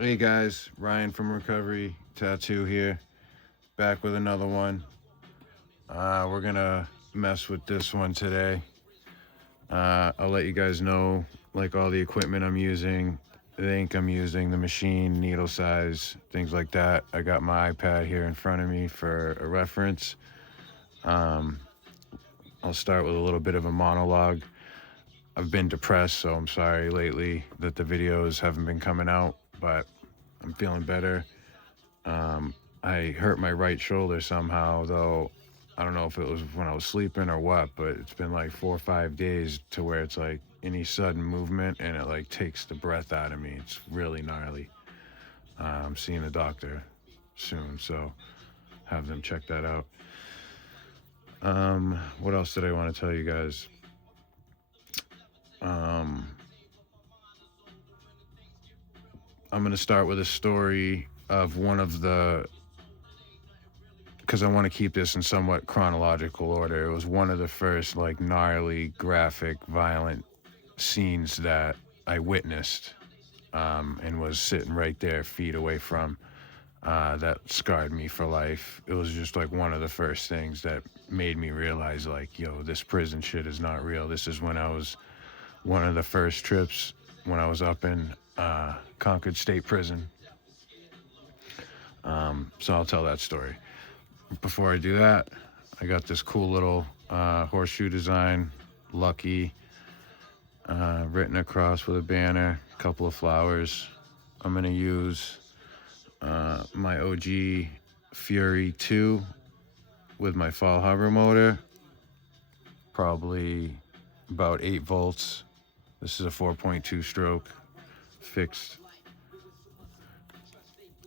Hey guys, Ryan from Recovery Tattoo here, back with another one. We're gonna mess with this one today. I'll let you guys know like all the equipment I'm using, the ink I'm using, the machine, needle size, things like that. I got my iPad here in front of me for a reference. Um, I'll start with a little bit of a monologue. I've been depressed, so I'm sorry lately that the videos haven't been coming out, but I'm feeling better. Um, I hurt my right shoulder somehow, though. I don't know if it was when I was sleeping or what, but it's been like 4 or 5 days to where it's like any sudden movement and it like takes the breath out of me. It's really gnarly. I'm seeing a doctor soon, so have them check that out. What else did I want to tell you guys? Um, I'm gonna start with a story of one of the because I want to keep this in somewhat chronological order. It was one of the first like gnarly, graphic, violent scenes that I witnessed and was sitting right there, feet away from. That scarred me for life. It was just like one of the first things that made me realize, like, yo, this prison shit is not real. This is when I was one of the first trips when I was up in Concord State Prison. So I'll tell that story. Before I do that, I got this cool little horseshoe design, Lucky, written across with a banner, a couple of flowers. I'm going to use my OG Fury 2 with my Fall Harbor motor, probably about 8 volts. This is a 4.2 stroke fixed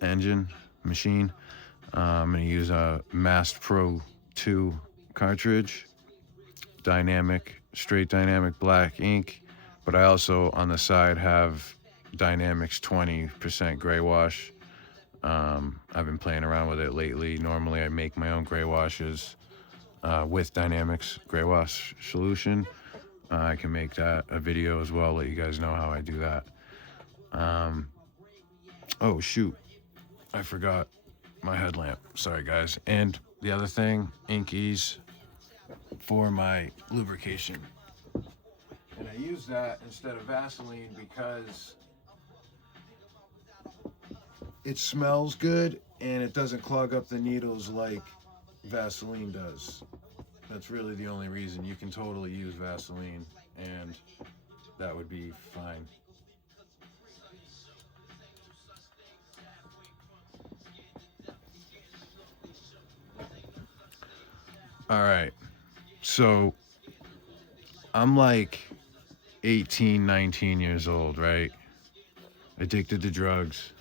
engine machine. I'm going to use a Mast Pro 2 cartridge, straight dynamic black ink, but I also on the side have Dynamics 20% gray wash. I've been playing around with it lately. Normally I make my own gray washes with Dynamics gray wash solution. I can make that a video as well, let you guys know how I do that. Um, oh shoot, I forgot my headlamp. Sorry guys. And the other thing, Inkies for my lubrication. And I use that instead of Vaseline because it smells good and it doesn't clog up the needles like Vaseline does. That's really the only reason. You can totally use Vaseline and that would be fine. All right. So I'm like 18, 19 years old, right? Addicted to drugs.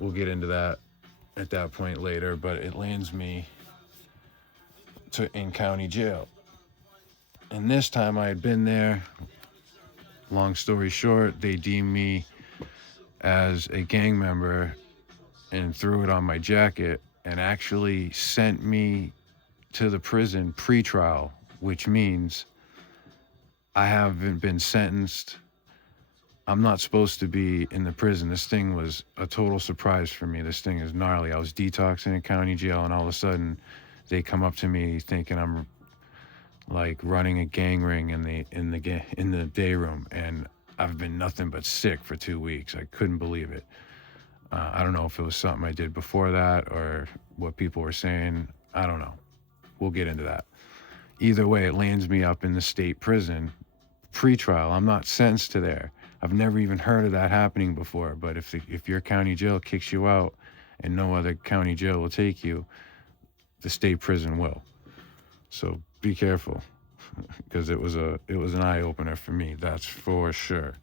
We'll get into that at that point later, but it lands me in county jail. And this time I had been there. Long story short, they deemed me as a gang member and threw it on my jacket and actually sent me to the prison pre-trial, which means I haven't been sentenced. I'm not supposed to be in the prison. This thing was a total surprise for me. This thing is gnarly. I was detoxing in county jail, and all of a sudden, they come up to me thinking I'm like running a gang ring in the day room, and I've been nothing but sick for 2 weeks. I couldn't believe it. I don't know if it was something I did before that or what people were saying. I don't know. We'll get into that. Either way, it lands me up in the state prison pre-trial. I'm not sentenced to there. I've never even heard of that happening before. But if your county jail kicks you out and no other county jail will take you, the state prison will. So be careful, because it was an eye opener for me. That's for sure.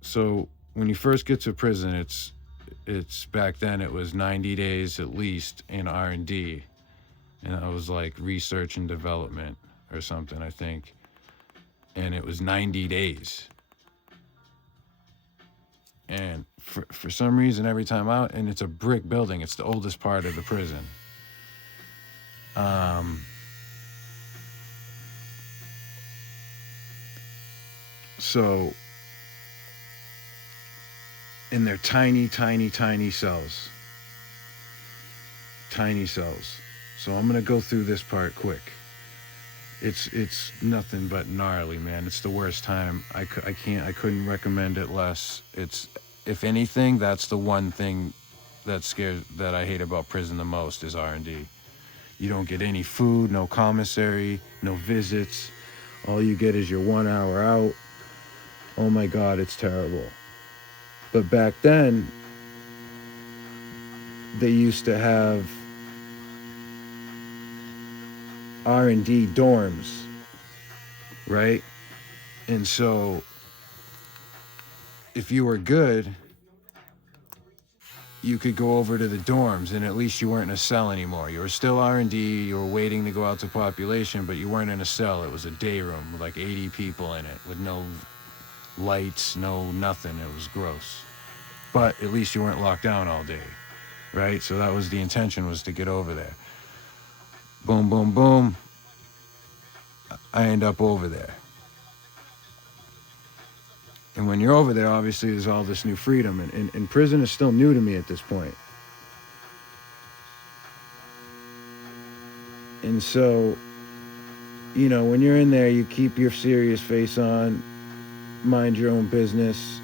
So when you first get to prison, it's back then it was 90 days at least in R&D, and I was like research and development or something, I think, and it was 90 days. And for some reason, every time out, and it's a brick building. It's the oldest part of the prison. Um, so and they're tiny, tiny, tiny cells. Tiny cells. So I'm gonna go through this part quick. It's nothing but gnarly, man. It's the worst time. I couldn't recommend it less. It's, if anything, that's the one thing that I hate about prison the most is R&D. You don't get any food, no commissary, no visits. All you get is your 1 hour out. Oh my God, it's terrible. But back then, they used to have R&D dorms, right? And so if you were good, you could go over to the dorms, and at least you weren't in a cell anymore. You were still R&D, you were waiting to go out to population, but you weren't in a cell. It was a day room with like 80 people in it, with no lights, no nothing. It was gross. But at least you weren't locked down all day, right? So that was the intention, was to get over there. Boom, boom, boom. I end up over there. And when you're over there, obviously there's all this new freedom, and prison is still new to me at this point. And so, you know, when you're in there, you keep your serious face on, mind your own business,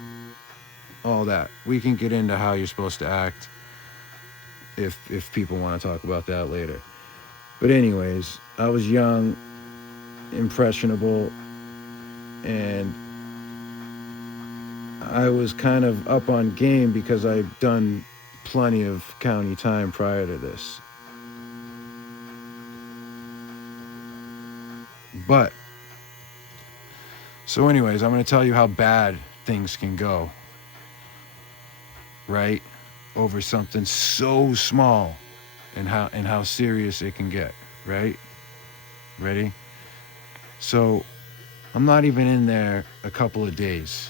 all that. We can get into how you're supposed to act if people want to talk about that later. But anyways, I was young, impressionable, and I was kind of up on game because I'd done plenty of county time prior to this. But, so anyways, I'm going to tell you how bad things can go, right? Over something so small, and how serious it can get, right? Ready? So, I'm not even in there a couple of days.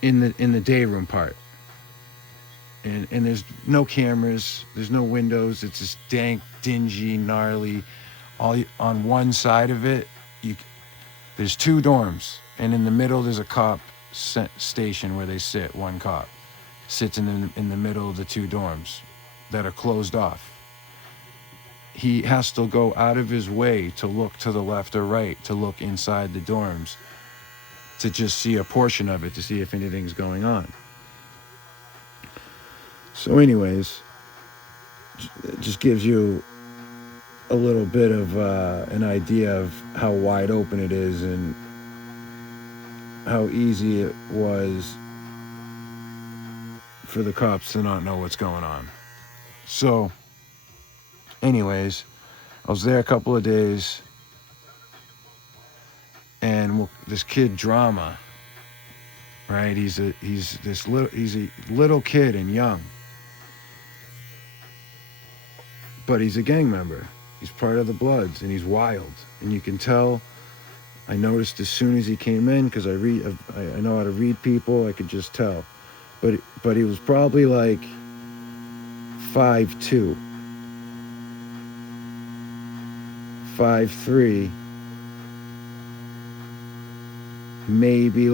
In the day room part. And there's no cameras, there's no windows, it's just dank, dingy, gnarly. On one side of it, there's 2 dorms, and in the middle there's a cop station where they sit. One cop sits in the middle of the 2 dorms that are closed off. He has to go out of his way to look to the left or right, to look inside the dorms, to just see a portion of it, to see if anything's going on. So anyways, it just gives you a little bit of an idea of how wide open it is and how easy it was for the cops to not know what's going on. So anyways, I was there a couple of days, and this kid Drama, right? He's a little kid and young, but he's a gang member. He's part of the Bloods, and he's wild, and you can tell. I noticed as soon as he came in, because I know how to read people. I could just tell, but he was probably like 5'2", 5'3", maybe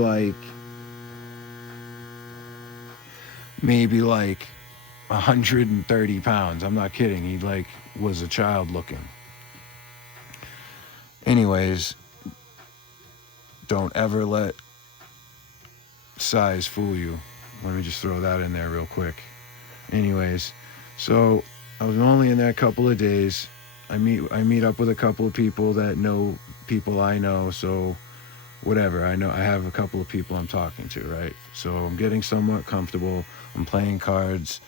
like 130 pounds. I'm not kidding. He like was a child looking. Anyways, don't ever let size fool you. Let me just throw that in there real quick. Anyways, so I was only in there a couple of days. I meet up with a couple of people that know people I know, so whatever. I have a couple of people I'm talking to, right? So I'm getting somewhat comfortable. I'm playing cards.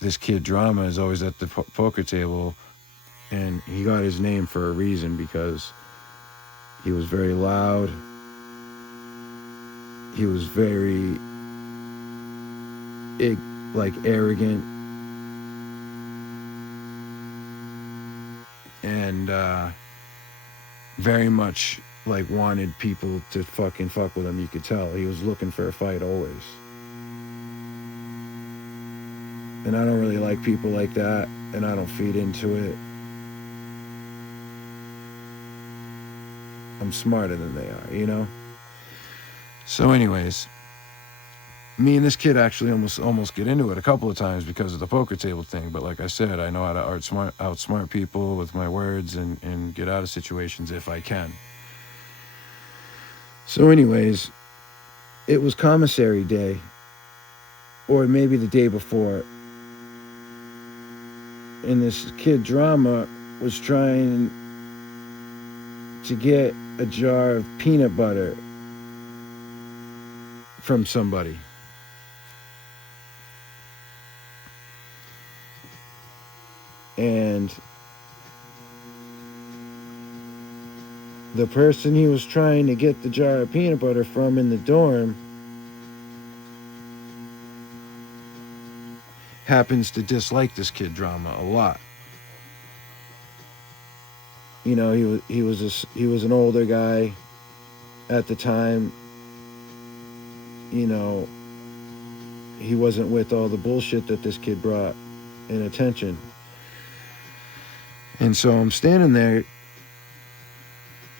This kid Drama is always at the poker table, and he got his name for a reason, because he was very loud. He was very arrogant, and very much like wanted people to fucking fuck with him. You could tell he was looking for a fight always. And I don't really like people like that, and I don't feed into it. I'm smarter than they are, you know? So anyways, Me and this kid actually almost get into it a couple of times because of the poker table thing. But like I said, I know how to outsmart people with my words and get out of situations if I can. So, anyways, it was commissary day, or maybe the day before, and this kid drama was trying to get a jar of peanut butter from somebody. And the person he was trying to get the jar of peanut butter from in the dorm happens to dislike this kid drama a lot. You know, he was an older guy at the time. You know, he wasn't with all the bullshit that this kid brought in attention. And so I'm standing there,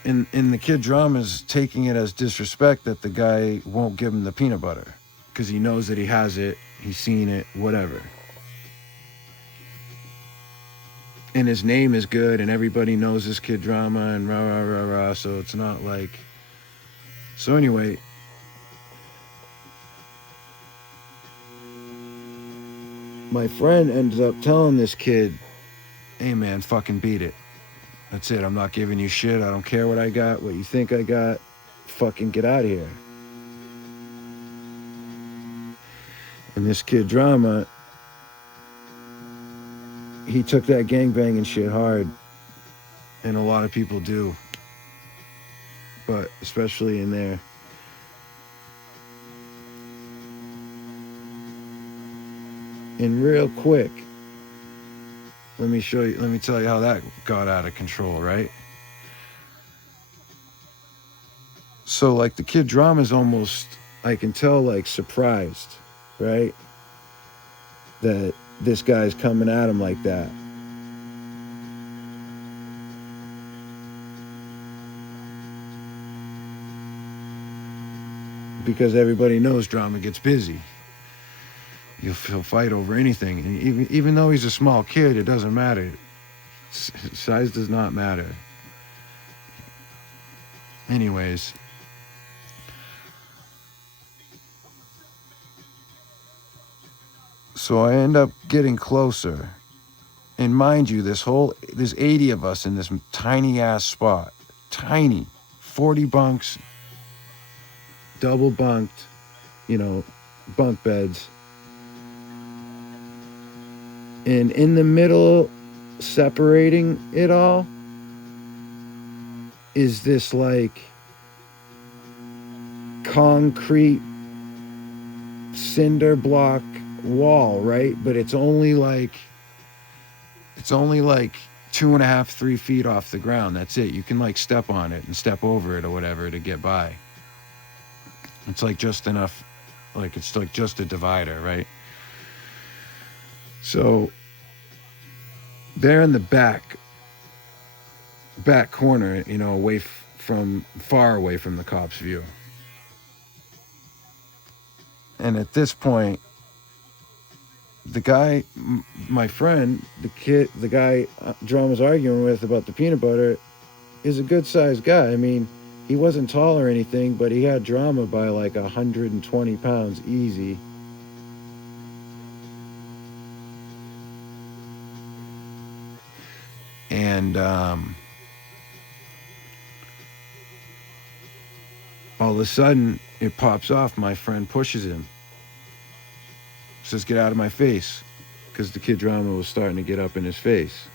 and the kid drama's taking it as disrespect that the guy won't give him the peanut butter because he knows that he has it, he's seen it, whatever. And his name is good, and everybody knows this kid drama, and rah, rah, rah, rah, so it's not like... So anyway, my friend ended up telling this kid, hey man, fucking beat it. That's it. I'm not giving you shit. I don't care what I got, what you think I got. Fucking get out of here. And this kid drama, he took that gangbanging shit hard. And a lot of people do. But especially in there. And real quick, let me tell you how that got out of control, right? So like the kid drama is almost, I can tell, like surprised, right? That this guy's coming at him like that. Because everybody knows drama gets busy. He'll fight over anything. And even though he's a small kid, it doesn't matter. Size does not matter. Anyways. So I end up getting closer. And mind you, there's 80 of us in this tiny ass spot. Tiny. 40 bunks. Double bunked. You know, bunk beds. And in the middle, separating it all, is this like concrete cinder block wall, right? But it's only like 2.5, 3 feet off the ground. That's it. You can like step on it and step over it or whatever to get by. It's like just enough, like it's like just a divider, right? So they're in the back corner, you know, far away from the cops' view. And at this point, the guy, my friend, the guy drama's arguing with about the peanut butter, is a good-sized guy. I mean, he wasn't tall or anything, but he had drama by like 120 pounds easy. And all of a sudden, it pops off. My friend pushes him. Says, get out of my face. Because the kid drama was starting to get up in his face.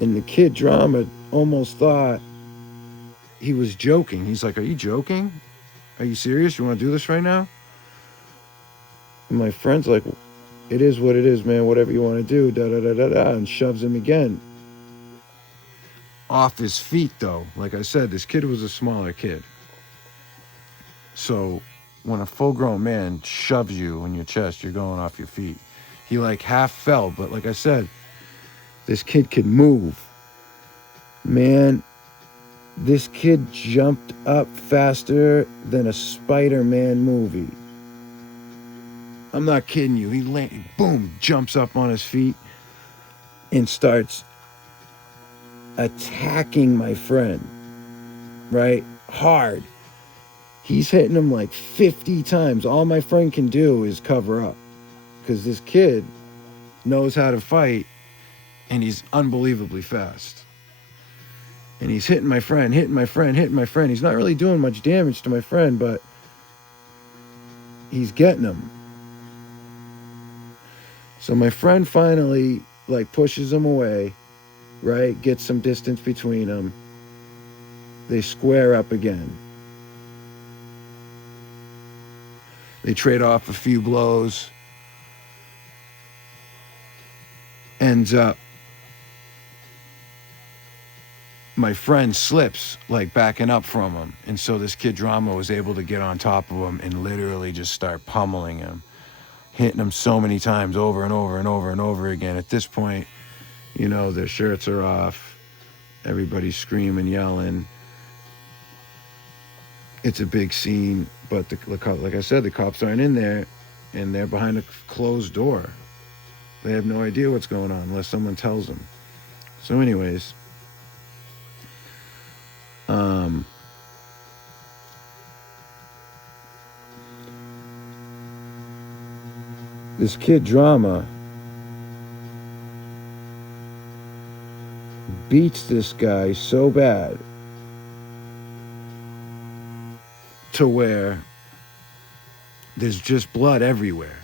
And the kid drama almost thought he was joking. He's like, are you joking? Are you serious? You want to do this right now? And my friend's like, it is what it is, man. Whatever you want to do, da-da-da-da-da, and shoves him again. Off his feet, though. Like I said, this kid was a smaller kid. So when a full-grown man shoves you in your chest, you're going off your feet. He like half fell, but like I said, this kid could move. Man, This kid jumped up faster than a Spider-Man movie. I'm not kidding you. Boom, jumps up on his feet and starts attacking my friend, right? Hard. He's hitting him like 50 times. All my friend can do is cover up because this kid knows how to fight and he's unbelievably fast. And he's hitting my friend, hitting my friend, hitting my friend. He's not really doing much damage to my friend, but he's getting him. So my friend finally like pushes him away, right? Gets some distance between them. They square up again. They trade off a few blows. Ends up, my friend slips, like backing up from him. And so this kid Drama was able to get on top of him and literally just start pummeling him, hitting him so many times over and over and over and over again. At this point, you know, their shirts are off. Everybody's screaming, yelling. It's a big scene, but like I said, the cops aren't in there, and they're behind a closed door. They have no idea what's going on unless someone tells them. So anyways, this kid Drama beats this guy so bad to where there's just blood everywhere.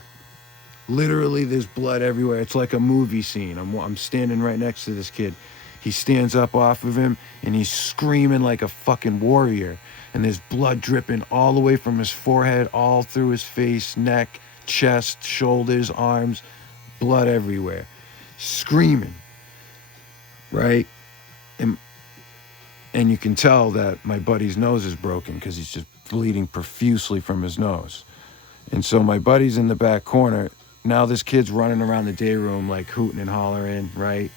Literally, there's blood everywhere. It's like a movie scene. I'm standing right next to this kid. He stands up off of him, and he's screaming like a fucking warrior. And there's blood dripping all the way from his forehead, all through his face, neck, chest, shoulders, arms. Blood everywhere. Screaming. Right? And you can tell that my buddy's nose is broken because he's just bleeding profusely from his nose. And so my buddy's in the back corner. Now this kid's running around the day room like hooting and hollering, right?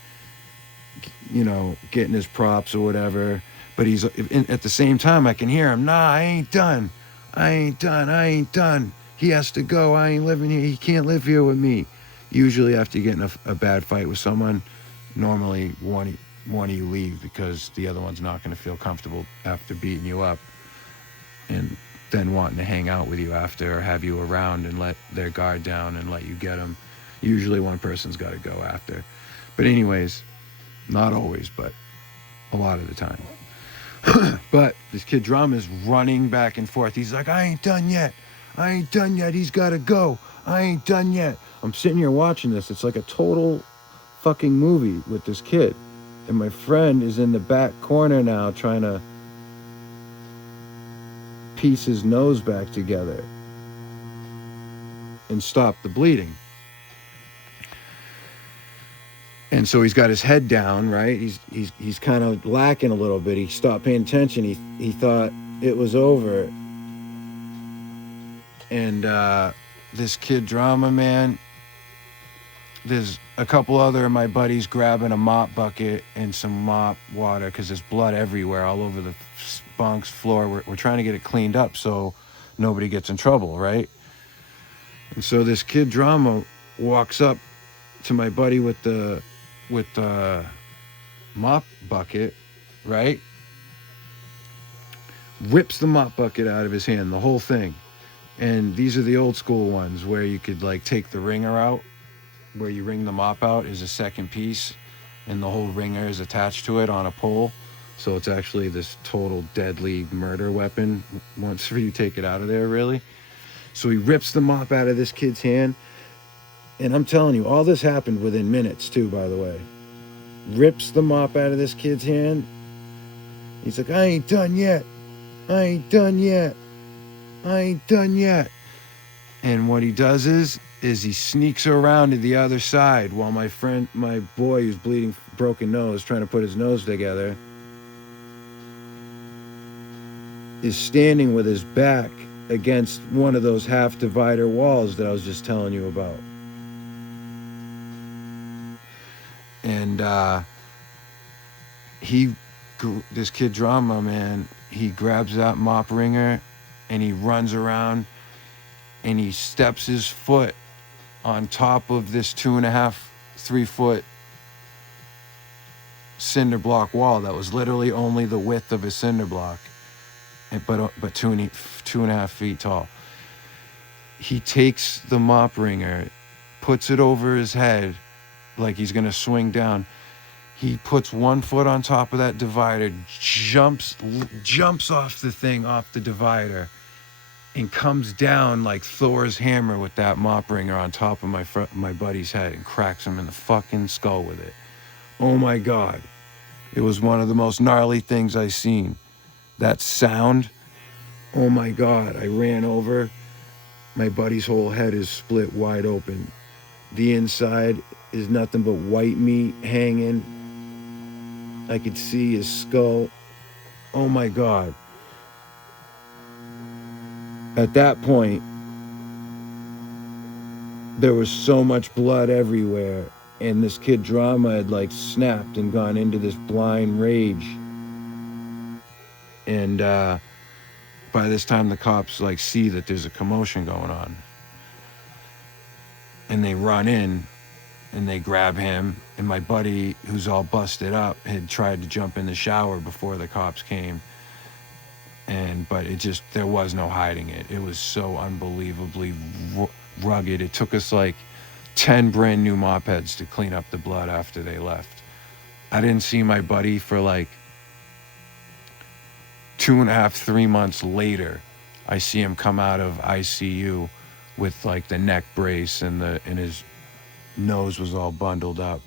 You know, getting his props or whatever. But he's at the same time, I can hear him. Nah, I ain't done. I ain't done. I ain't done. He has to go. I ain't living here. He can't live here with me. Usually after getting a bad fight with someone, normally one of you leave because the other one's not going to feel comfortable after beating you up and then wanting to hang out with you after or have you around and let their guard down and let you get them. Usually one person's got to go after. But anyways, not always, but a lot of the time. But this kid Drama is running back and forth. He's like, I ain't done yet. I ain't done yet. He's got to go. I ain't done yet. I'm sitting here watching this. It's like a total fucking movie with this kid. And my friend is in the back corner now trying to piece his nose back together and stop the bleeding. And so he's got his head down, right? He's kind of lacking a little bit. He stopped paying attention. He thought it was over. And this kid Drama, man, there's a couple other of my buddies grabbing a mop bucket and some mop water because there's blood everywhere all over the bunks floor. We're trying to get it cleaned up so nobody gets in trouble, right? And so this kid Drama walks up to my buddy with the mop bucket, right? Rips the mop bucket out of his hand, the whole thing. And these are the old school ones where you could like take the wringer out, where you wring the mop out is a second piece and the whole wringer is attached to it on a pole. So it's actually this total deadly murder weapon once you take it out of there, really. So he rips the mop out of this kid's hand. And I'm telling you, all this happened within minutes too, by the way. Rips the mop out of this kid's hand. He's like, I ain't done yet. I ain't done yet. I ain't done yet. And what he does is he sneaks around to the other side while my boy who's bleeding broken nose, trying to put his nose together, is standing with his back against one of those half divider walls that I was just telling you about. And he this kid Drama, man, he grabs that mop wringer and he runs around and he steps his foot on top of this 2.5, 3 foot cinder block wall that was literally only the width of a cinder block, but 2.5 feet tall. He takes the mop wringer, puts it over his head like he's gonna swing down. He puts 1 foot on top of that divider, jumps off the thing, off the divider, and comes down like Thor's hammer with that mop wringer on top of my buddy's head and cracks him in the fucking skull with it. Oh my God. It was one of the most gnarly things I seen. That sound, oh my God. I ran over. My buddy's whole head is split wide open. The inside is nothing but white meat hanging. I could see his skull. Oh my God. At that point, there was so much blood everywhere, and this kid Drama had like snapped and gone into this blind rage. And by this time, the cops like see that there's a commotion going on, and they run in and they grab him. And my buddy, who's all busted up, had tried to jump in the shower before the cops came. But there was no hiding it. It was so unbelievably rugged. It took us like 10 brand new mop heads to clean up the blood after they left. I didn't see my buddy for like 2.5, 3 months later. I see him come out of ICU with like the neck brace and his nose was all bundled up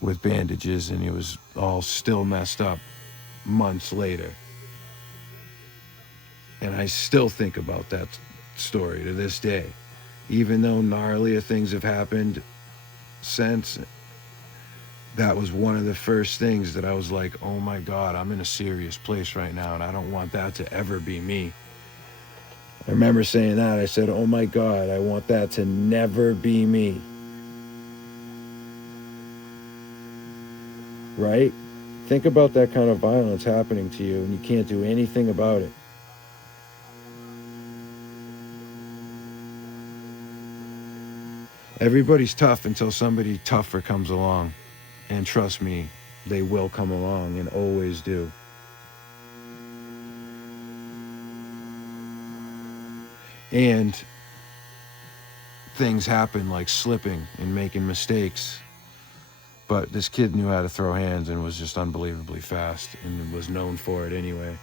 with bandages, and he was all still messed up months later. And I still think about that story to this day. Even though gnarlier things have happened since, that was one of the first things that I was like, oh my God, I'm in a serious place right now, and I don't want that to ever be me. I remember saying that. I said, oh my God, I want that to never be me. Right? Think about that kind of violence happening to you and you can't do anything about it. Everybody's tough until somebody tougher comes along. And trust me, they will come along and always do. And things happen like slipping and making mistakes. But this kid knew how to throw hands and was just unbelievably fast and was known for it anyway.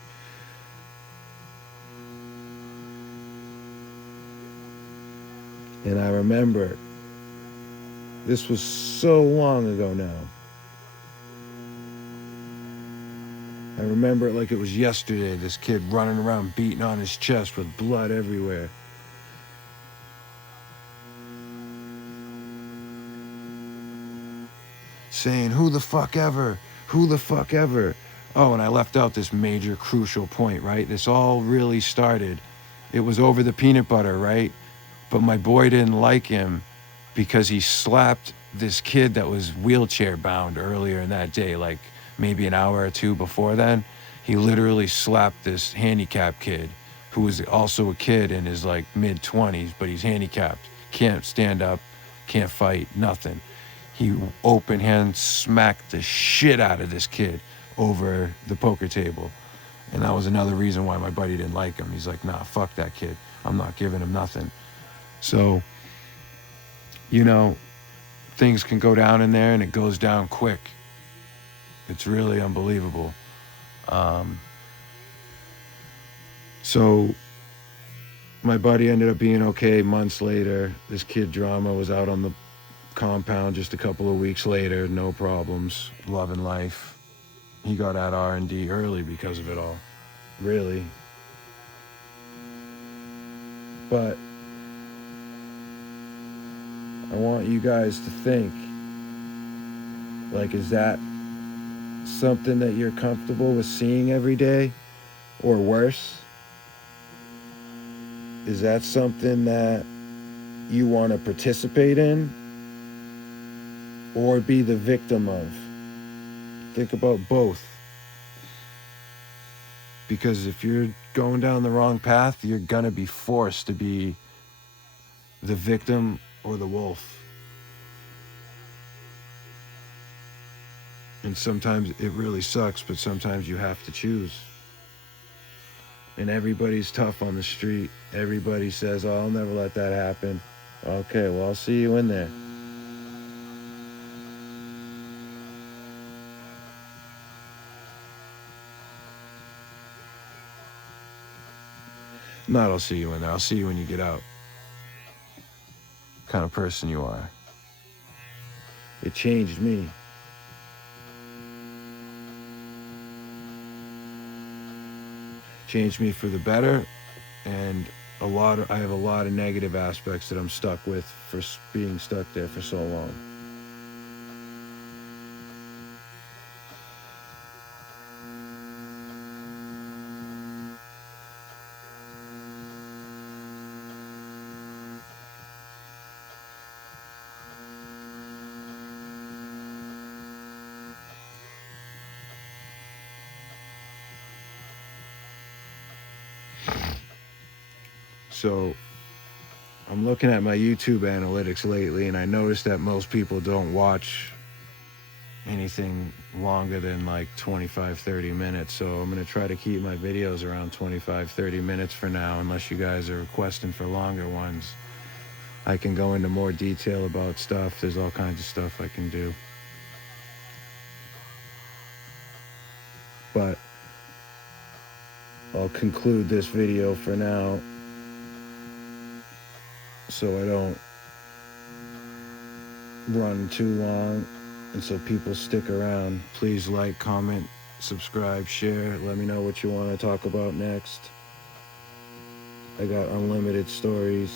And I remember, this was so long ago now. I remember it like it was yesterday, this kid running around beating on his chest with blood everywhere. Saying, who the fuck ever? Who the fuck ever? Oh, and I left out this major crucial point, right? This all really started. It was over the peanut butter, right? But my boy didn't like him because he slapped this kid that was wheelchair bound earlier in that day, like maybe an hour or two before then. He literally slapped this handicapped kid who was also a kid in his like mid-20s, but he's handicapped. Can't stand up, can't fight, nothing. He open hand smacked the shit out of this kid over the poker table. And that was another reason why my buddy didn't like him. He's like, nah, fuck that kid. I'm not giving him nothing. So, you know, things can go down in there and it goes down quick. It's really unbelievable. So my buddy ended up being okay months later. This kid Drama was out on the compound just a couple of weeks later, no problems, loving life. He got out R&D early because of it all, really. But I want you guys to think, like, is that something that you're comfortable with seeing every day, or worse? Is that something that you want to participate in or be the victim of? Think about both. Because if you're going down the wrong path, you're gonna be forced to be the victim or the wolf. And sometimes it really sucks, but sometimes you have to choose. And everybody's tough on the street. Everybody says, oh, I'll never let that happen. Okay, well, I'll see you in there. Not I'll see you in there. I'll see you when you get out. Kind of person you are. It changed me. Changed me for the better, and I have a lot of negative aspects that I'm stuck with for being stuck there for so long. So I'm looking at my YouTube analytics lately, and I noticed that most people don't watch anything longer than like 25-30 minutes. So I'm going to try to keep my videos around 25-30 minutes for now, unless you guys are requesting for longer ones. I can go into more detail about stuff. There's all kinds of stuff I can do. But I'll conclude this video for now, so I don't run too long, and so people stick around. Please like, comment, subscribe, share. Let me know what you want to talk about next. I got unlimited stories.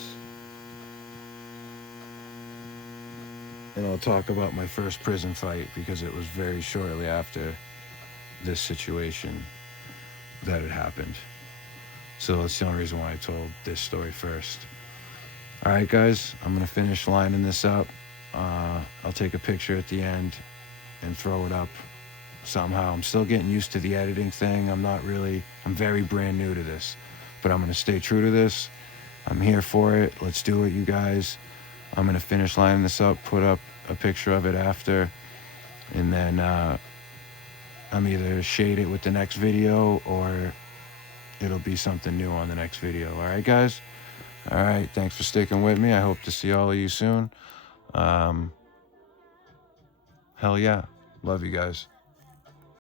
And I'll talk about my first prison fight, because it was very shortly after this situation that it happened. So that's the only reason why I told this story first. All right, guys, I'm going to finish lining this up. I'll take a picture at the end and throw it up somehow. I'm still getting used to the editing thing. I'm very brand new to this, but I'm going to stay true to this. I'm here for it. Let's do it, you guys. I'm going to finish lining this up, put up a picture of it after, and then I'm either shade it with the next video, or it'll be something new on the next video. All right, guys? All right, thanks for sticking with me. I hope to see all of you soon. Hell yeah. Love you guys.